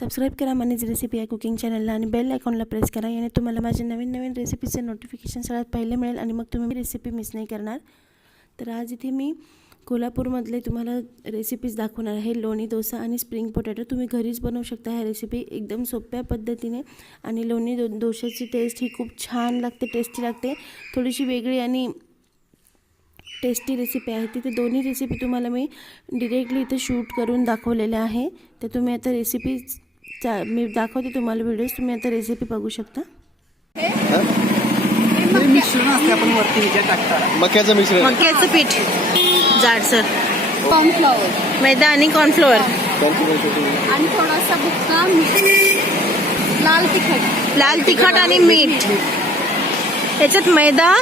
Subscribe करा मनीज recipe या cooking चॅनलला आणि बेल आयकॉनला प्रेस करा. याने तुम्हाला माझे नवीन नवीन रेसिपीचे नोटिफिकेशन सगळ्यात पहिले मिळेल आणि मग तुम्ही रेसिपी मिस नाही करणार. तर आज इथे मी कोल्हापूरमधले तुम्हाला रेसिपीज दाखवणार आहे. लोणी डोसा आणि स्प्रिंग पोटॅटो तुम्ही घरीच बनवू शकता. ह्या रेसिपी एकदम सोप्या पद्धतीने आणि लोणी डोशाची टेस्ट ही खूप छान लागते, टेस्टी लागते. थोडीशी वेगळी आणि टेस्टी रेसिपी आहे. तिथे दोन्ही रेसिपी तुम्हाला मी डिरेक्टली इथे शूट करून दाखवलेल्या आहे. तर तुम्ही आता रेसिपी मी दाखवते तुम्हाला व्हिडिओज. तुम्ही आता रेसिपी बघू शकता. मिश्रण असते आपण वरती टाकता. मक्याचं मिश्रण, मक्याचं पीठ जाडसर, कॉर्नफ्लॉवर, मैदा आणि कॉर्नफ्लोअर आणि थोडासा बुक्का, लाल तिखट आणि मीठ. याच्यात मैदा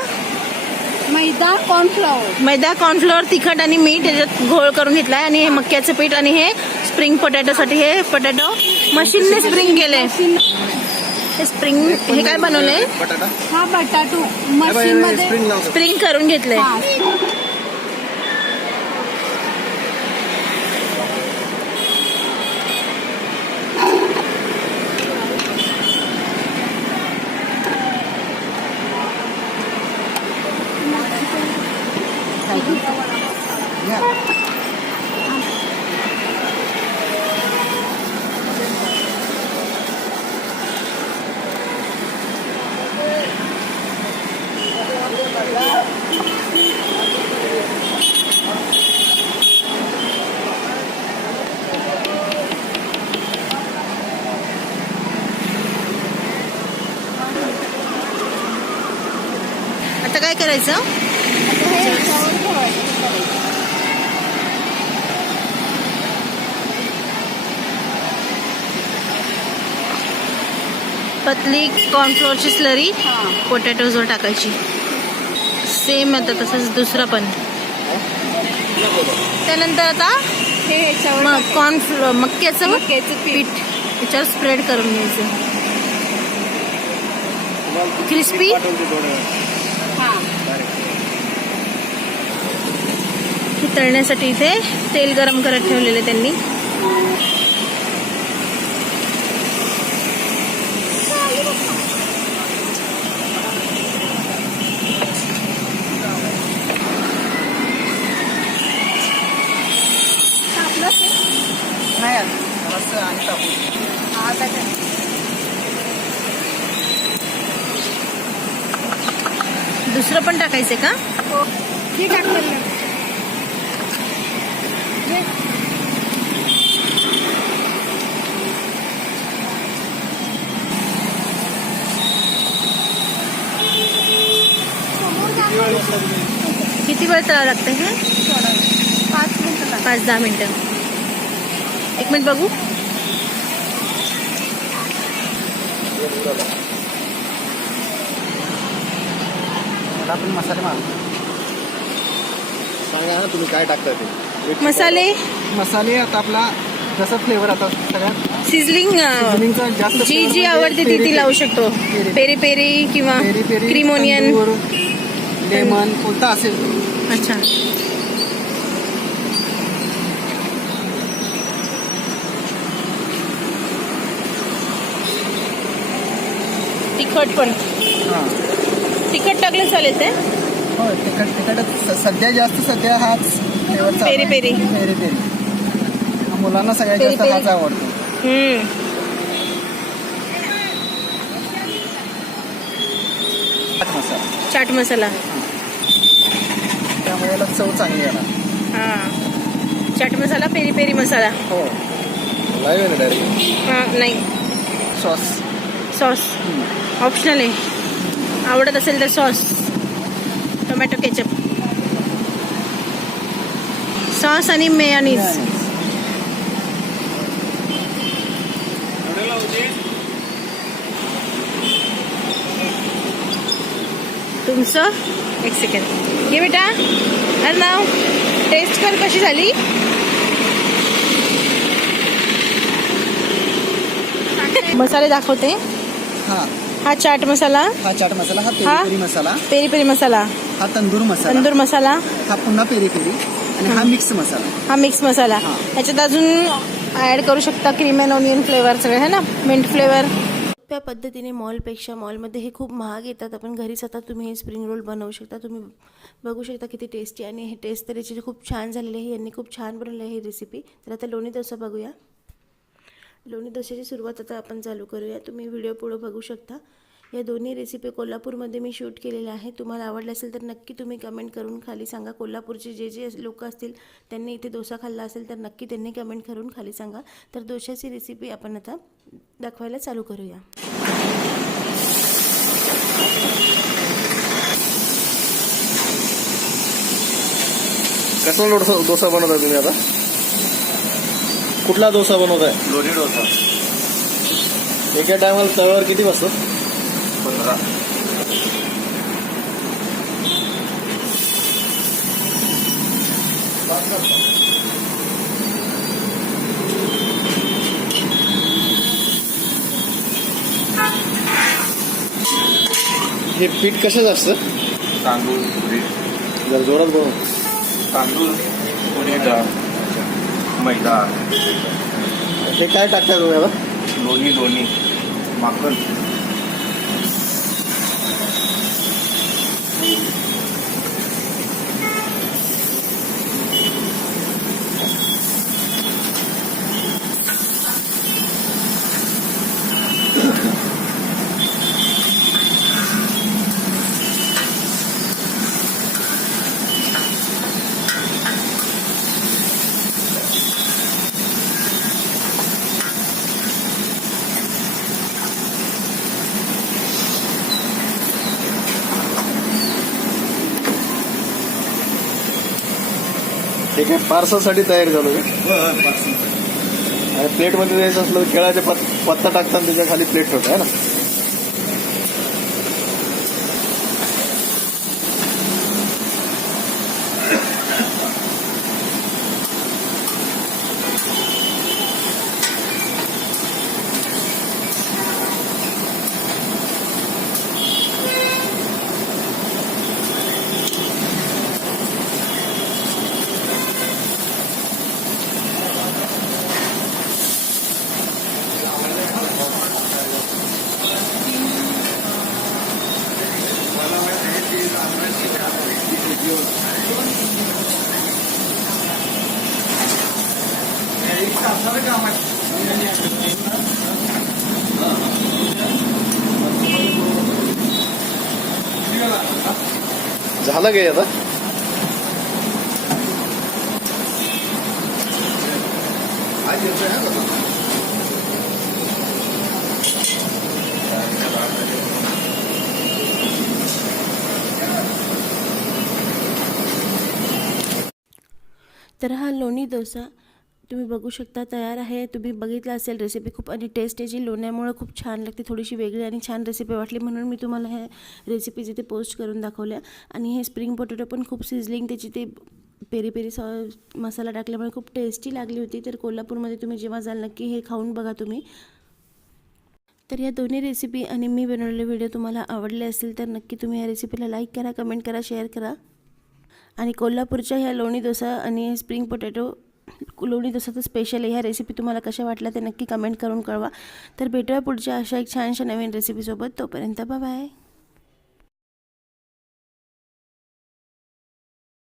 कॉर्नफ्लोअर तिखट आणि मीठ याच्यात घोळ करून घेतला आहे. आणि हे मक्याचं पीठ आणि हे स्प्रिंग पोटॅटोसाठी हे पोटॅटो मशीनने स्प्रिंग केले. हे स्प्रिंग हे काय बनवलंय? हा बटाटो मशीन मध्ये स्प्रिंग करून घेतलंय. आता काय करायचं? पतली कॉर्नफ्लोअरची स्लरी पोटॅटोजवर टाकायची. सेम आता तसंच दुसरा पण. त्यानंतर आता मक्याचं पीठ त्याच्यावर स्प्रेड करून घ्यायचं. क्रिस्पी तळण्यासाठी इथे तेल गरम करत ठेवलेले त्यांनी. दुसरं पण टाकायचंय का? हे टाकलं. किती वेळ तळावं लागतं हे? 5-10 मिनिटं. 1 मिनिट बघू. आपण मसाले मारू. सांगा ना तुम्ही काय टाकता ते. मसाले आता आपला जसा फ्लेवर आता सगळ्यात सिझलिंगचा जास्त जी आवडते ती लावू शकतो. पेरी पेरी किंवा क्रीम ओनियन, लेमन कोणता असेल. अच्छा. तिखट पण तिखट टाकलं चालेल ते. हो तिखट सध्या हाच फ्लेवर. पेरी पेरी मुलांना सगळ्यात जास्त हाच आवडतो. चाट मसाला त्यामुळे याला चव चांगली येणार. चाट मसाला, पेरी पेरी मसाला. हो नाही, सॉस ऑप्शनल आहे. आवडत असेल तर सॉस, टोमॅटो केचप, सॉस आणि मेयोनीज. तुमचं 1 सेकंड घे बेटा. अर्णव टेस्ट कर कशी झाली. मसाले दाखवते. हा चाट मसाला, हा पेरी पेरी मसाला, हा तंदूर मसाला, हा पुन्हा पेरी पेरी आणि हा मिक्स मसाला. याच्यात अजून ॲड करू शकता क्रीम अँड ऑनियन फ्लेवर सगळे है ना, मिंट फ्लेवर. त्या पद्धतीने मॉलपेक्षा मॉलमध्ये हे खूप महाग येतात. आपण घरी स्वतः तुम्ही हे स्प्रिंग रोल बनवू शकता. तुम्ही बघू शकता किती टेस्टी आणि हे टेस्ट तर याची खूप छान झालेली आहे. यांनी खूप छान बनवली आहे ही रेसिपी. तर आता लोणी डोसा बघूया. लोणी डोशाची सुरुवात आता आपण चालू करूया. तुम्ही व्हिडिओ पुढे बघू शकता. या दोन्ही रेसिपी कोल्हापूरमध्ये मी शूट केलेल्या आहे. तुम्हाला आवडले असेल तर नक्की तुम्ही कमेंट करून खाली सांगा. कोल्हापूरचे जे जे लोक असतील त्यांनी इथे डोसा खाल्ला असेल तर नक्की त्यांनी कमेंट करून खाली सांगा. तर डोशाची रेसिपी आपण आता दाखवायला चालू करूया. कसला डोसा बनवताय तुम्ही आता? कुठला डोसा बनवताय? लोणी डोसा. एका टायमाला तव्यावर किती बसतो? 15. हे पीठ कशाचं असतं? तांदूळ, उडीद. जर जोरात बनव. तांदूळ, उडीद डाळ, मैदा, हे काय टाकताय तुम्ही आता? लोणी, माखन. हे काय पार्सलसाठी तयार झालं का? आणि प्लेटमध्ये द्यायचं असलं तर केळाचे पत्ता टाकताना त्याच्या खाली प्लेट ठेवता आहे ना. झालं काय आता? तर हा लोणी डोसा तुम्ही बघू शकता तयार आहे. तुम्ही बघितला असेल रेसिपी. खूप आणि टेस्ट याची लोण्यामुळे खूप छान लागते. थोडीशी वेगळी आणि छान रेसिपी वाटली म्हणून मी तुम्हाला हे रेसिपीज इथे पोस्ट करून दाखवल्या. आणि हे स्प्रिंग पोटॅटो पण खूप सिझलिंग त्याची ते पेरी पेरी मसाला टाकल्यामुळे खूप टेस्टी लागली होती. तर कोल्हापूरमध्ये तुम्ही जेव्हा जाल नक्की हे खाऊन बघा तुम्ही. तर या दोन्ही रेसिपी आणि मी बनवलेले व्हिडिओ तुम्हाला आवडले असेल तर नक्की तुम्ही या रेसिपीला लाईक करा, कमेंट करा, शेअर करा. आणि कोल्हापूरच्या ह्या लोणी डोसा आणि स्प्रिंग पोटॅटो लोणी डोसा तर स्पेशल आहे. ह्या रेसिपी तुम्हाला कशा वाटल्या ते नक्की कमेंट करून कळवा. तर भेटूया पुढच्या अशा एक छानशा नवीन रेसिपीसोबत. तोपर्यंत बाय बाय.